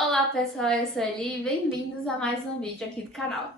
Olá pessoal, eu sou a Eli e bem-vindos a mais um vídeo aqui do canal.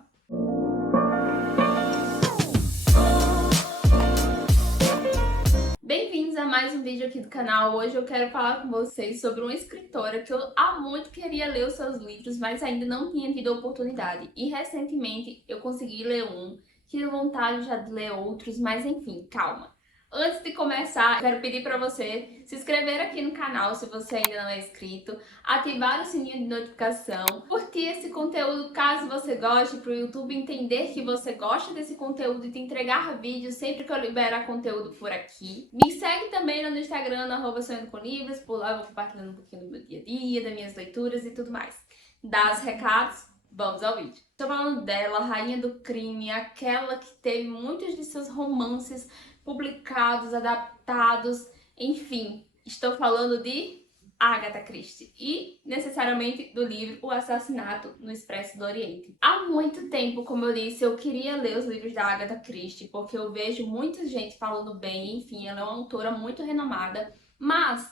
Bem-vindos a mais um vídeo aqui do canal. Hoje eu quero falar com vocês sobre uma escritora que eu há muito queria ler os seus livros, mas ainda não tinha tido a oportunidade. E recentemente eu consegui ler um, tive vontade já de ler outros, mas enfim, calma. Antes de começar, eu quero pedir para você se inscrever aqui no canal se você ainda não é inscrito, ativar o sininho de notificação, curtir esse conteúdo caso você goste, para o YouTube entender que você gosta desse conteúdo e te entregar vídeos sempre que eu liberar conteúdo por aqui. Me segue também no Instagram, no @sonhando com livros, por lá eu vou compartilhando um pouquinho do meu dia a dia, das minhas leituras e tudo mais. Dados recados, vamos ao vídeo. Estou falando dela, Rainha do Crime, aquela que teve muitos de seus romances publicados, adaptados, enfim, estou falando de Agatha Christie e, necessariamente, do livro O Assassinato no Expresso do Oriente. Há muito tempo, como eu disse, eu queria ler os livros da Agatha Christie, porque eu vejo muita gente falando bem, enfim, ela é uma autora muito renomada, mas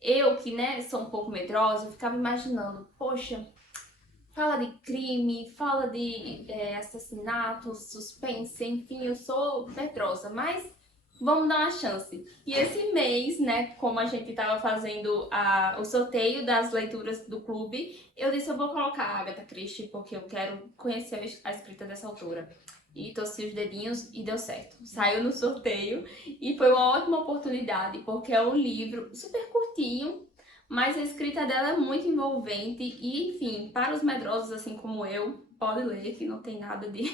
eu, que sou um pouco medrosa, eu ficava imaginando, poxa, fala de crime, fala de assassinato, suspense, enfim, eu sou medrosa, mas vamos dar uma chance. E esse mês, como a gente estava fazendo o sorteio das leituras do clube, eu disse, eu vou colocar a Agatha Christie, porque eu quero conhecer a escrita dessa autora. E torci os dedinhos e deu certo. Saiu no sorteio e foi uma ótima oportunidade, porque é um livro super curtinho, mas a escrita dela é muito envolvente e, enfim, para os medrosos assim como eu, pode ler que não tem nada de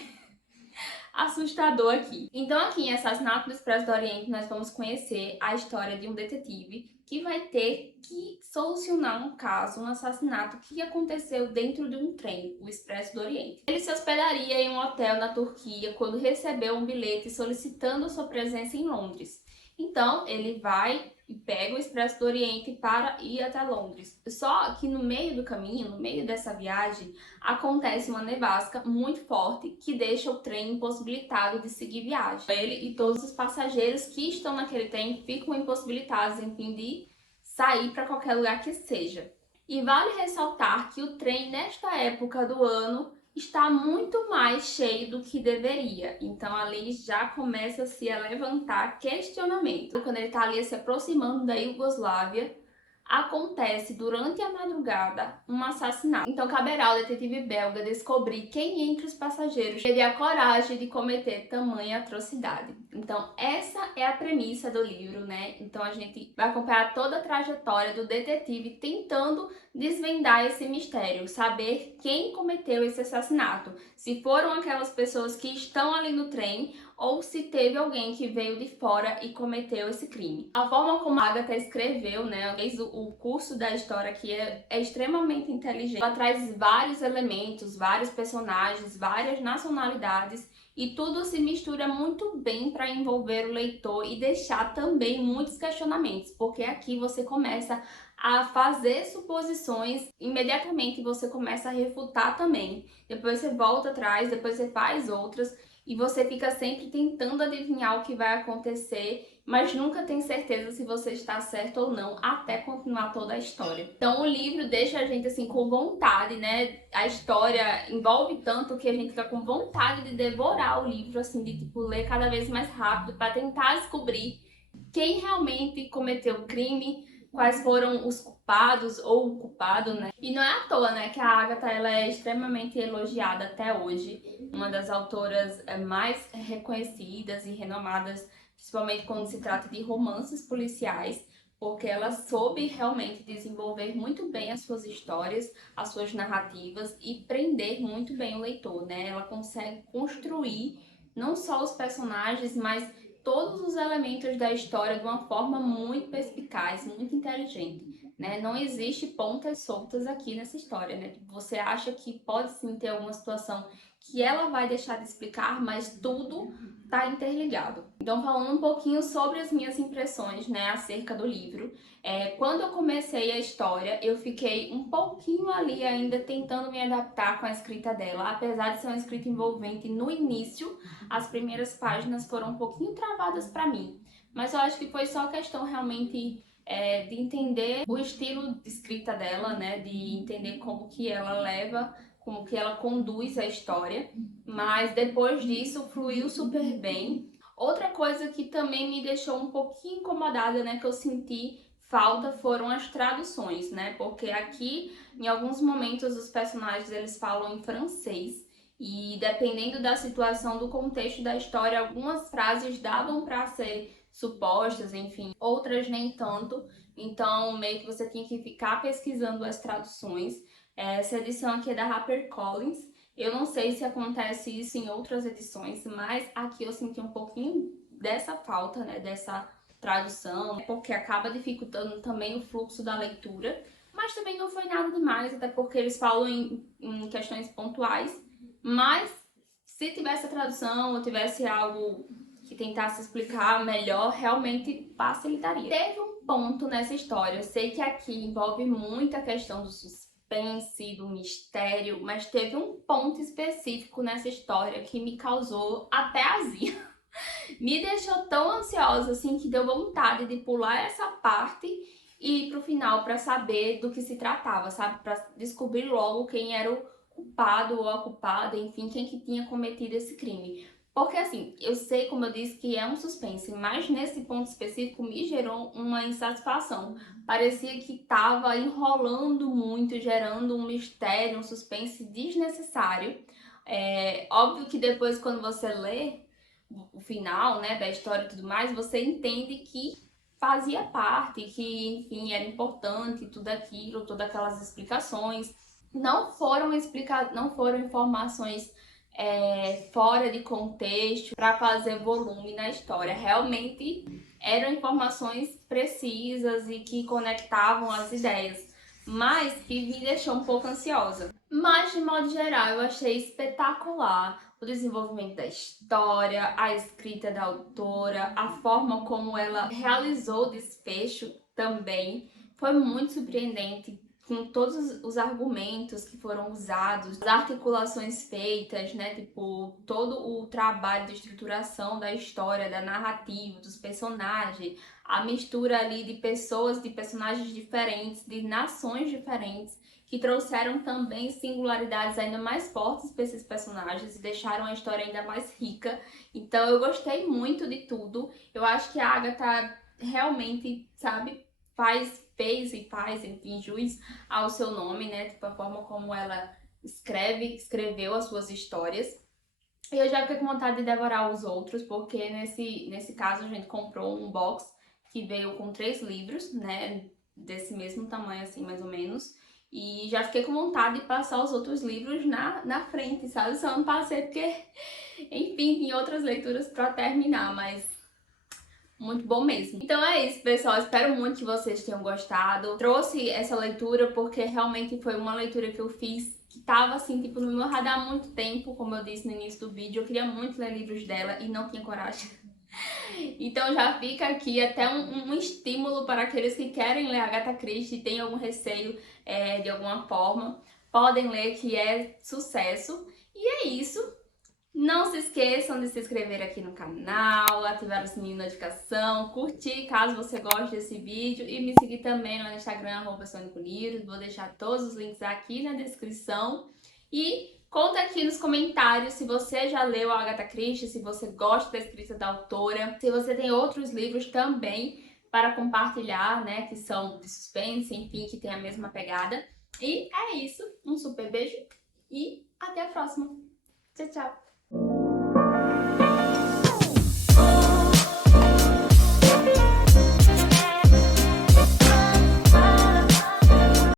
assustador aqui. Então aqui em Assassinato do Expresso do Oriente nós vamos conhecer a história de um detetive que vai ter que solucionar um caso, um assassinato que aconteceu dentro de um trem, o Expresso do Oriente. Ele se hospedaria em um hotel na Turquia quando recebeu um bilhete solicitando sua presença em Londres. Então ele vai e pega o Expresso do Oriente para ir até Londres. Só que no meio do caminho, no meio dessa viagem, acontece uma nevasca muito forte que deixa o trem impossibilitado de seguir viagem. Ele e todos os passageiros que estão naquele trem ficam impossibilitados, enfim, de sair para qualquer lugar que seja. E vale ressaltar que o trem, nesta época do ano, está muito mais cheio do que deveria. Então ali já começa-se a levantar questionamento. Quando ele está ali se aproximando da Iugoslávia, acontece durante a madrugada um assassinato. Então caberá ao detetive belga descobrir quem entre os passageiros teve a coragem de cometer tamanha atrocidade. Então essa é a premissa do livro, Então a gente vai acompanhar toda a trajetória do detetive tentando desvendar esse mistério, saber quem cometeu esse assassinato. Se foram aquelas pessoas que estão ali no trem ou se teve alguém que veio de fora e cometeu esse crime. A forma como a Agatha escreveu, fez o curso da história aqui é extremamente inteligente. Ela traz vários elementos, vários personagens, várias nacionalidades e tudo se mistura muito bem para envolver o leitor e deixar também muitos questionamentos, porque aqui você começa a fazer suposições, imediatamente você começa a refutar também. Depois você volta atrás, depois você faz outras e você fica sempre tentando adivinhar o que vai acontecer, mas nunca tem certeza se você está certo ou não, até continuar toda a história. Então o livro deixa a gente assim com vontade, A história envolve tanto que a gente fica com vontade de devorar o livro, assim, de ler cada vez mais rápido para tentar descobrir quem realmente cometeu o crime, quais foram os culpados ou o culpado, E não é à toa, que a Agatha ela é extremamente elogiada até hoje, uma das autoras mais reconhecidas e renomadas, principalmente quando se trata de romances policiais, porque ela soube realmente desenvolver muito bem as suas histórias, as suas narrativas e prender muito bem o leitor, Ela consegue construir não só os personagens, mas todos os elementos da história de uma forma muito perspicaz, muito inteligente, Não existe pontas soltas aqui nessa história, Você acha que pode sim ter alguma situação que ela vai deixar de explicar, mas tudo está interligado. Então, falando um pouquinho sobre as minhas impressões, acerca do livro. Quando eu comecei a história, eu fiquei um pouquinho ali ainda tentando me adaptar com a escrita dela, apesar de ser uma escrita envolvente no início, as primeiras páginas foram um pouquinho travadas para mim, mas eu acho que foi só questão realmente de entender o estilo de escrita dela, né? De entender como que ela leva, como que ela conduz a história. Mas depois disso fluiu super bem. Outra coisa que também me deixou um pouquinho incomodada, né, que eu senti falta foram as traduções, né? Porque aqui, em alguns momentos, os personagens eles falam em francês e dependendo da situação, do contexto da história, algumas frases davam para ser supostas, enfim, outras nem tanto. Então, meio que você tinha que ficar pesquisando as traduções. Essa edição aqui é da HarperCollins. Eu não sei se acontece isso em outras edições, mas aqui eu senti um pouquinho dessa falta, né, dessa tradução, porque acaba dificultando também o fluxo da leitura, mas também não foi nada demais, até porque eles falam em questões pontuais, mas se tivesse a tradução ou tivesse algo que tentasse explicar melhor, realmente facilitaria. Teve um ponto nessa história, eu sei que aqui envolve muita questão do suspense, do mistério, mas teve um ponto específico nessa história que me causou até azia. Me deixou tão ansiosa assim que deu vontade de pular essa parte e ir pro final para saber do que se tratava, sabe? Para descobrir logo quem era o culpado ou a culpada, enfim, quem que tinha cometido esse crime. Porque assim, eu sei, como eu disse, que é um suspense, mas nesse ponto específico me gerou uma insatisfação. Parecia que estava enrolando muito, gerando um mistério, um suspense desnecessário. Óbvio que depois, quando você lê o final, né, da história e tudo mais, você entende que fazia parte, que, enfim, era importante tudo aquilo, todas aquelas explicações. Não foram informações fora de contexto para fazer volume na história. Realmente eram informações precisas e que conectavam as ideias, mas que me deixou um pouco ansiosa. Mas, de modo geral, eu achei espetacular o desenvolvimento da história, a escrita da autora, a forma como ela realizou o desfecho também. Foi muito surpreendente com todos os argumentos que foram usados, as articulações feitas, né? Tipo, todo o trabalho de estruturação da história, da narrativa, dos personagens, a mistura ali de pessoas, de personagens diferentes, de nações diferentes, que trouxeram também singularidades ainda mais fortes para esses personagens e deixaram a história ainda mais rica. Então eu gostei muito de tudo. Eu acho que a Agatha realmente, sabe, fez e faz, enfim, jus ao seu nome, né? Tipo, a forma como ela escreveu as suas histórias. E eu já fiquei com vontade de devorar os outros, porque nesse caso a gente comprou um box que veio com 3 livros, né? Desse mesmo tamanho, assim, mais ou menos. E já fiquei com vontade de passar os outros livros na frente, sabe? Só não passei porque, enfim, tem outras leituras para terminar, mas muito bom mesmo. Então é isso, pessoal. Espero muito que vocês tenham gostado. Trouxe essa leitura porque realmente foi uma leitura que eu fiz que tava assim, tipo, no meu radar há muito tempo, como eu disse no início do vídeo. Eu queria muito ler livros dela e não tinha coragem. Então já fica aqui até um estímulo para aqueles que querem ler Agatha Christie e têm algum receio de alguma forma. Podem ler, que é sucesso. E é isso. Não se esqueçam de se inscrever aqui no canal, ativar o sininho de notificação, curtir caso você goste desse vídeo e me seguir também lá no Instagram, @sonicolivros. Vou deixar todos os links aqui na descrição. E conta aqui nos comentários se você já leu a Agatha Christie, se você gosta da escrita da autora, se você tem outros livros também para compartilhar, né, que são de suspense, enfim, que tem a mesma pegada. E é isso, um super beijo e até a próxima. Tchau, tchau!